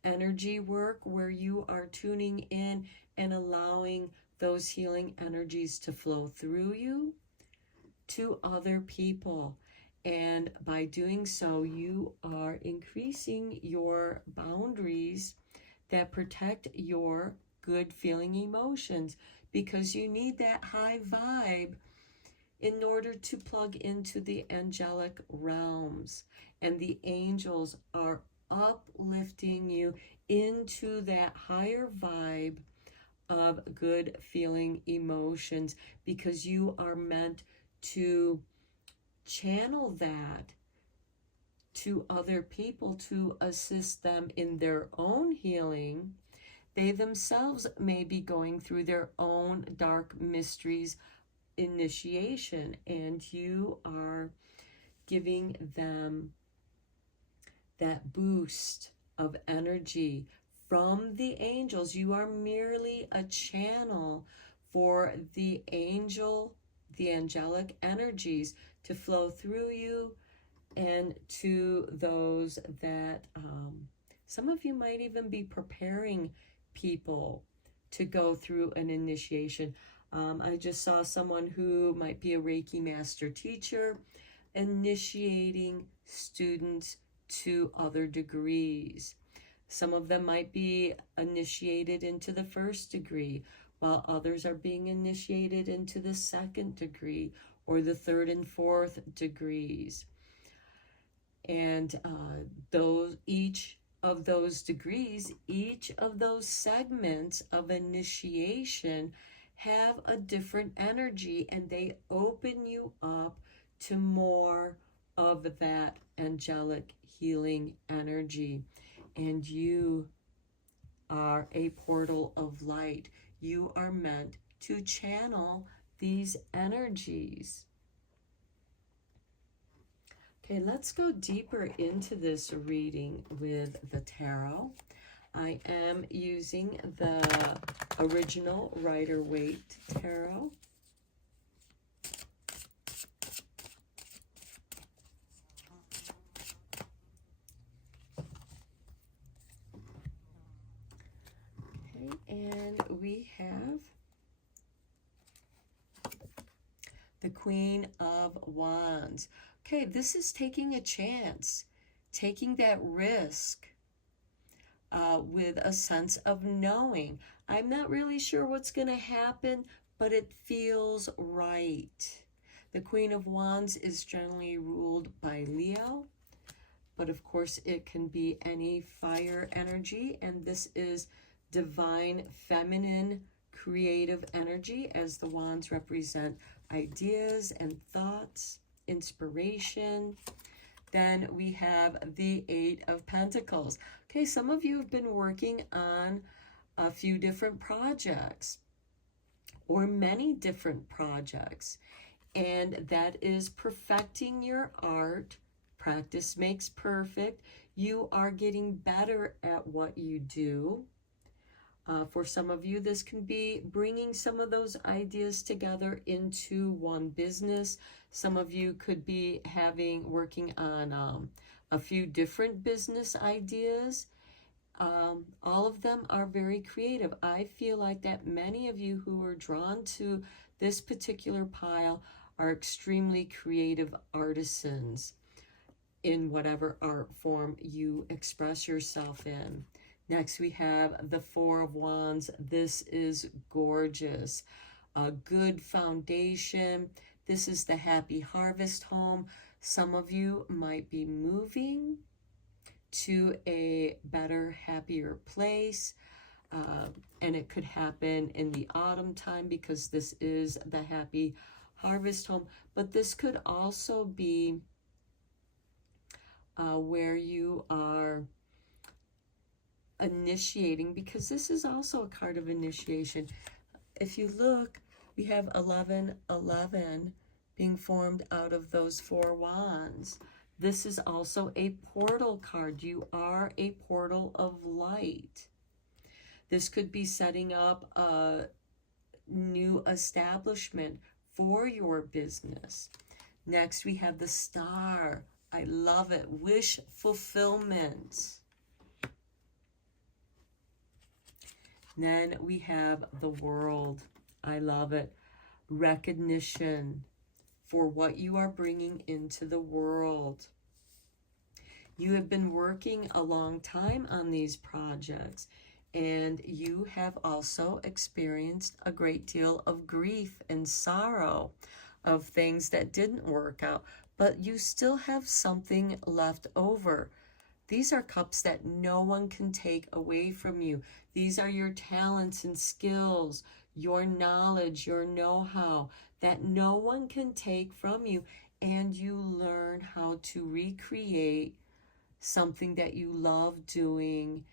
energy work, where you are tuning in and allowing those healing energies to flow through you to other people. And by doing so, you are increasing your boundaries that protect your good feeling emotions, because you need that high vibe in order to plug into the angelic realms. And the angels are uplifting you into that higher vibe of good feeling emotions, because you are meant to channel that to other people to assist them in their own healing. They themselves may be going through their own dark mysteries initiation, and you are giving them that boost of energy from the angels. You are merely a channel for the angelic energies to flow through you and to those that some of you might even be preparing people to go through an initiation. I just saw someone who might be a Reiki master teacher initiating students to other degrees. Some of them might be initiated into the first degree, while others are being initiated into the second degree or the third and fourth degrees. And each of those degrees, each of those segments of initiation have a different energy, and they open you up to more of that angelic healing energy. And you are a portal of light. You are meant to channel these energies. Okay, let's go deeper into this reading with the tarot. I am using the original Rider-Waite tarot. Okay, and we have the Queen of Wands. Okay, this is taking a chance, taking that risk with a sense of knowing. I'm not really sure what's going to happen, but it feels right. The Queen of Wands is generally ruled by Leo, but of course it can be any fire energy, and this is divine feminine creative energy, as the wands represent ideas and thoughts, inspiration. Then we have the Eight of Pentacles. Okay, some of you have been working on a few different projects or many different projects, and that is perfecting your art. Practice makes perfect. You are getting better at what you do. For some of you, this can be bringing some of those ideas together into one business. Some of you could be working on a few different business ideas. All of them are very creative. I feel like that many of you who are drawn to this particular pile are extremely creative artisans in whatever art form you express yourself in. Next, we have the Four of Wands. This is gorgeous. A good foundation. This is the happy harvest home. Some of you might be moving to a better, happier place. And it could happen in the autumn time because this is the happy harvest home. But this could also be where you are initiating, because this is also a card of initiation. If you look, we have 1111 being formed out of those four wands. This is also a portal card. You are a portal of light. This could be setting up a new establishment for your business. Next, we have the Star. I love it. Wish fulfillment. Then we have the World. I love it. Recognition for what you are bringing into the world. You have been working a long time on these projects, and you have also experienced a great deal of grief and sorrow of things that didn't work out, but you still have something left over. These are cups that no one can take away from you. These are your talents and skills, your knowledge, your know-how that no one can take from you. And you learn how to recreate something that you love doing.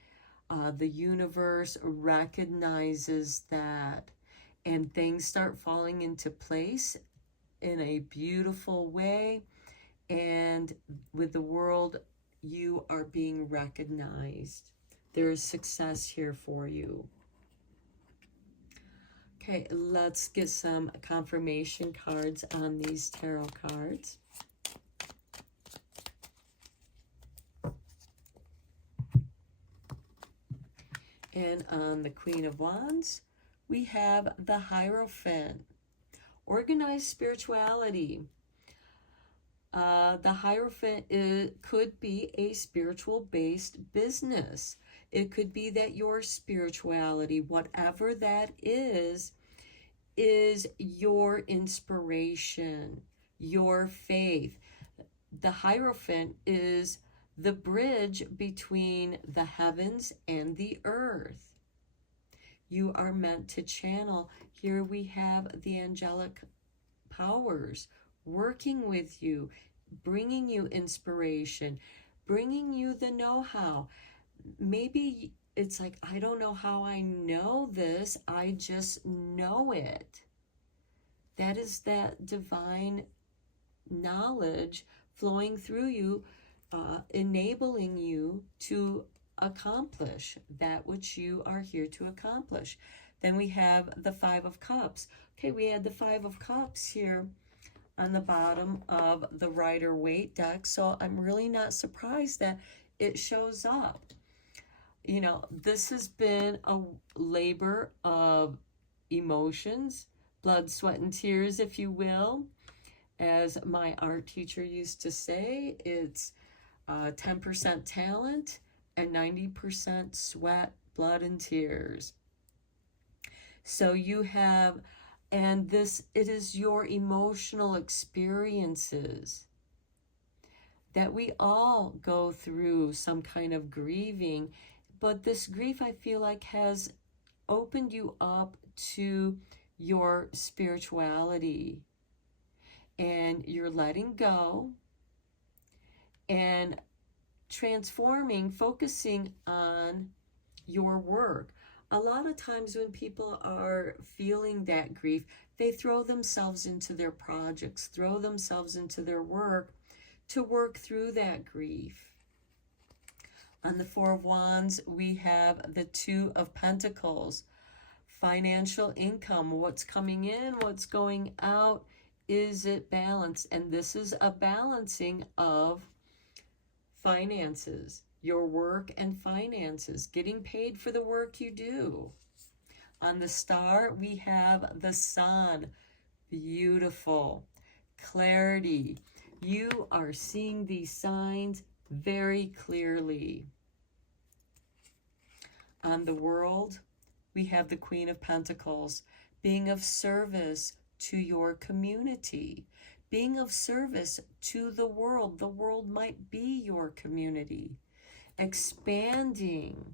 The universe recognizes that, and things start falling into place in a beautiful way. And with the World, you are being recognized. There is success here for you. Okay, let's get some confirmation cards on these tarot cards. And on the Queen of Wands, we have the Hierophant. Organized spirituality. The Hierophant could be a spiritual-based business. It could be that your spirituality, whatever that is your inspiration, your faith. The Hierophant is the bridge between the heavens and the earth. You are meant to channel. Here we have the angelic powers working with you, bringing you inspiration, bringing you the know-how. Maybe it's like, I don't know how I know this, I just know it. That is that divine knowledge flowing through you, enabling you to accomplish that which you are here to accomplish. Then we have the Five of Cups. Okay, we had the Five of Cups here on the bottom of the Rider-Waite deck, so I'm really not surprised that it shows up. You know, this has been a labor of emotions, blood, sweat, and tears, if you will. As my art teacher used to say, it's 10% talent and 90% sweat, blood, and tears. So you have And it is your emotional experiences that we all go through some kind of grieving. But this grief, I feel like, has opened you up to your spirituality, and you're letting go and transforming, focusing on your work. A lot of times when people are feeling that grief, they throw themselves into their projects, throw themselves into their work to work through that grief. On the Four of Wands, we have the Two of Pentacles. Financial income, what's coming in, what's going out, is it balanced? And this is a balancing of finances, your work and finances, getting paid for the work you do. On the Star, we have the Sun. Beautiful. Clarity. You are seeing these signs very clearly. On the World, we have the Queen of Pentacles, being of service to your community, being of service to the world. The world might be your community, expanding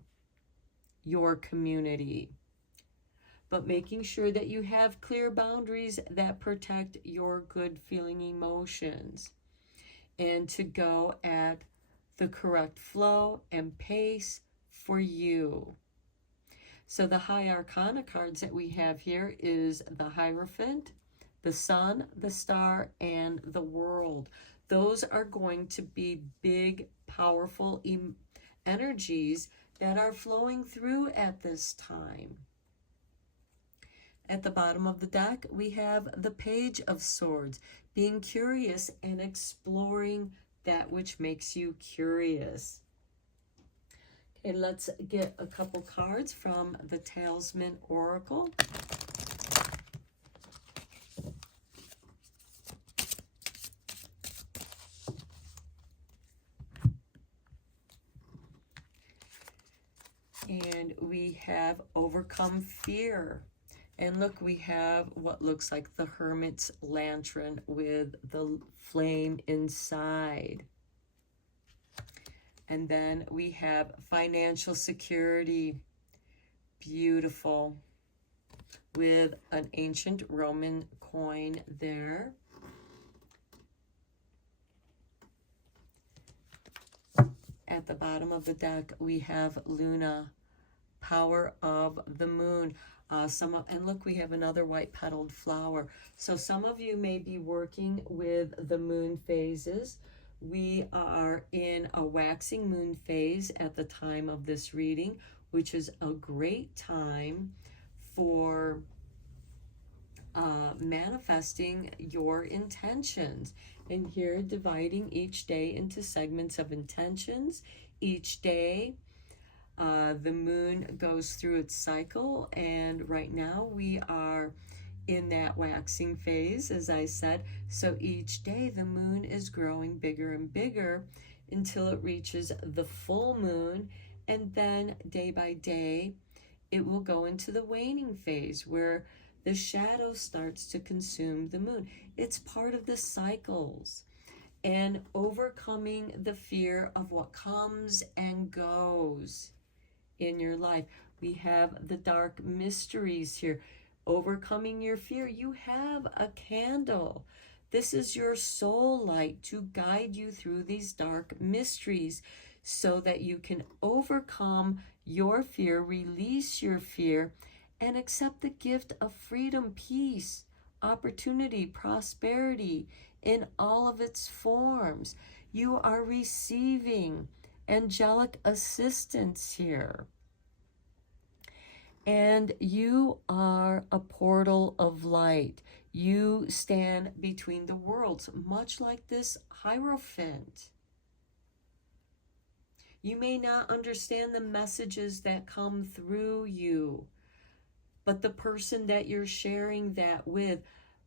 your community, but making sure that you have clear boundaries that protect your good feeling emotions, and to go at the correct flow and pace for you. So the High Arcana cards that we have here is the Hierophant, the Sun, the Star, and the World. Those are going to be big, powerful energies that are flowing through at this time. At the bottom of the deck, we have the Page of Swords, being curious and exploring that which makes you curious. Okay, let's get a couple cards from the Talisman Oracle. And we have Overcome Fear. And look, we have what looks like the Hermit's Lantern with the flame inside. And then we have Financial Security. Beautiful. With an ancient Roman coin there. At the bottom of the deck, we have Luna, Power of the Moon. And look, we have another white petaled flower. So some of you may be working with the moon phases. We are in a waxing moon phase at the time of this reading, which is a great time for manifesting your intentions. And here, dividing each day into segments of intentions. Each day, the moon goes through its cycle, and right now we are in that waxing phase, as I said. So each day the moon is growing bigger and bigger until it reaches the full moon, and then day by day it will go into the waning phase where the shadow starts to consume the moon. It's part of the cycles, and overcoming the fear of what comes and goes in your life. We have the dark mysteries here. Overcoming your fear. You have a candle. This is your soul light to guide you through these dark mysteries so that you can overcome your fear, release your fear, and accept the gift of freedom, peace, opportunity, prosperity in all of its forms. You are receiving angelic assistance here. And you are a portal of light. You stand between the worlds, much like this Hierophant. You may not understand the messages that come through you, but the person that you're sharing that with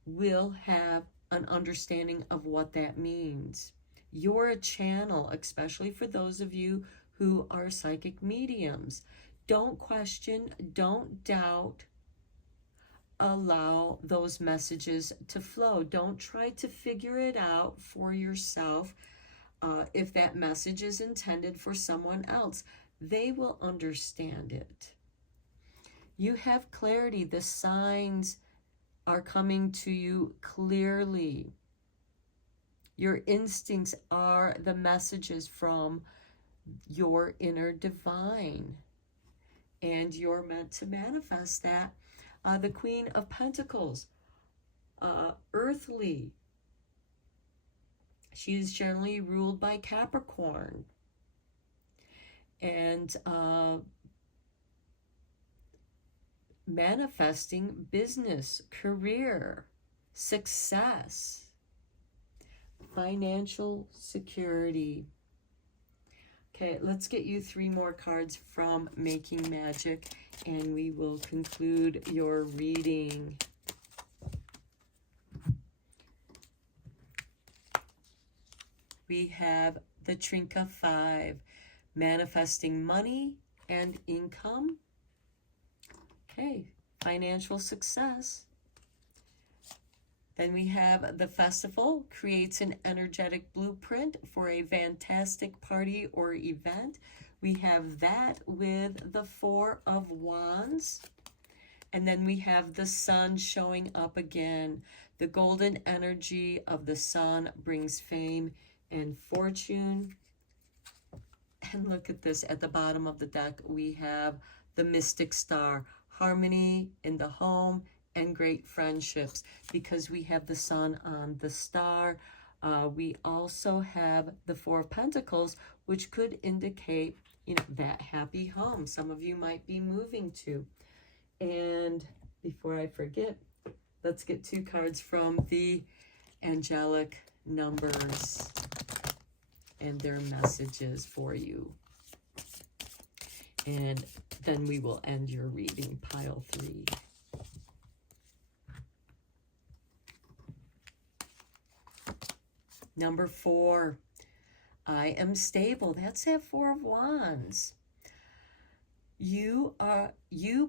will have an understanding of what that means. You're a channel, especially for those of you who are psychic mediums. Don't question, don't doubt. allow those messages to flow. Don't try to figure it out for yourself. If that message is intended for someone else, they will understand it. You have clarity. The signs are coming to you clearly. Your instincts are the messages from your inner divine, and you're meant to manifest that. The Queen of Pentacles, earthly. She is generally ruled by Capricorn, and manifesting business, career, success, financial security. Okay, let's get you 3 more cards from Making Magic, and we will conclude your reading. We have the Trinket 5, manifesting money and income. Okay, financial success. Then we have the Festival, creates an energetic blueprint for a fantastic party or event. We have that with the 4 of Wands. And then we have the Sun showing up again. The golden energy of the Sun brings fame and fortune. And look at this, at the bottom of the deck, we have the Mystic Star, harmony in the home and great friendships, because we have the Sun on the star. We also have the 4 of Pentacles, which could indicate, that happy home some of you might be moving to. And before I forget, let's get 2 cards from the angelic numbers and their messages for you. And then we will end your reading, pile 3. Number 4, I am stable. That's that 4 of Wands. You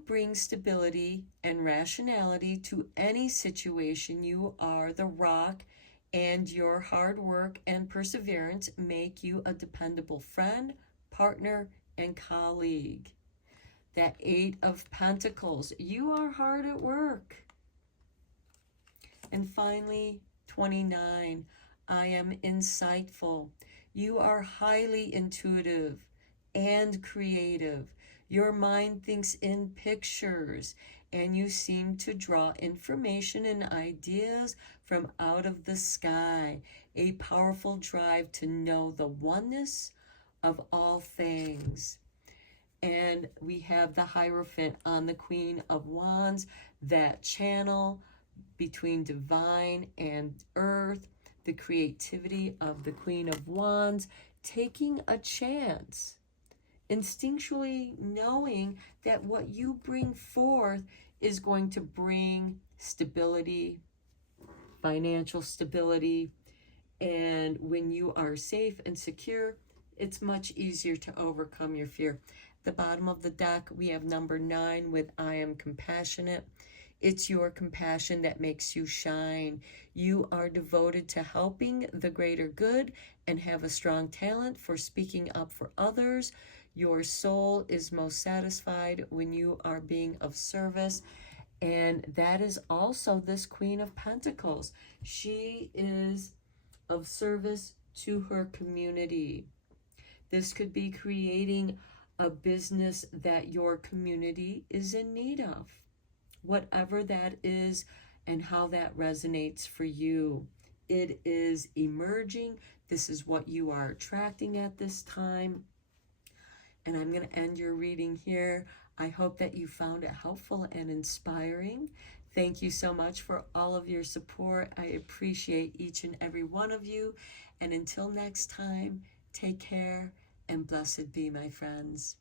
bring stability and rationality to any situation. You are the rock, and your hard work and perseverance make you a dependable friend, partner, and colleague. That 8 of Pentacles, you are hard at work. And finally, 29, I am insightful. You are highly intuitive and creative. Your mind thinks in pictures, and you seem to draw information and ideas from out of the sky. A powerful drive to know the oneness of all things. And we have the Hierophant on the Queen of Wands, that channel between divine and earth, the creativity of the Queen of Wands, taking a chance, instinctually knowing that what you bring forth is going to bring stability, financial stability, and when you are safe and secure, it's much easier to overcome your fear. At the bottom of the deck, we have number 9 with I am compassionate. It's your compassion that makes you shine. You are devoted to helping the greater good and have a strong talent for speaking up for others. Your soul is most satisfied when you are being of service. And that is also this Queen of Pentacles. She is of service to her community. This could be creating a business that your community is in need of. Whatever that is and how that resonates for you. It is emerging. This is what you are attracting at this time. And I'm going to end your reading here. I hope that you found it helpful and inspiring. Thank you so much for all of your support. I appreciate each and every one of you. And until next time, take care and blessed be, my friends.